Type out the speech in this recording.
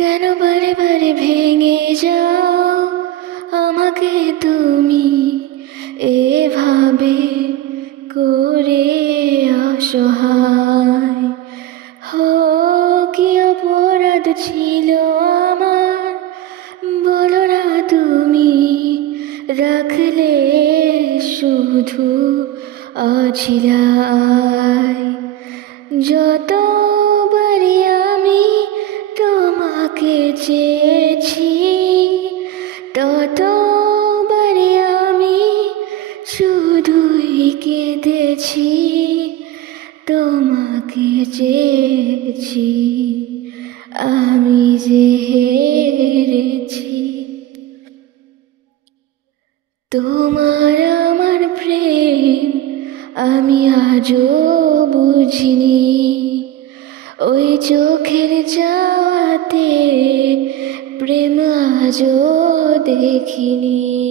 কেন বারে বারে ভেঙে যাও আমাকে তুমি এভাবে করে অসহায়। হো, কি অপরাধ ছিল আমার বলো না তুমি, রাখলে শুধু অছিলায়। যতবারই আমি তোমাকে চেয়েছি, ততবারই আমি শুধুই কেঁদেছি। তোমাকে চেয়েছি, আমি যে হেরেছি। তোমার আমার প্রেম আমি আজও বুঝিনি, ওই চোখের যাওয়াতে প্রেম আজও দেখিনি।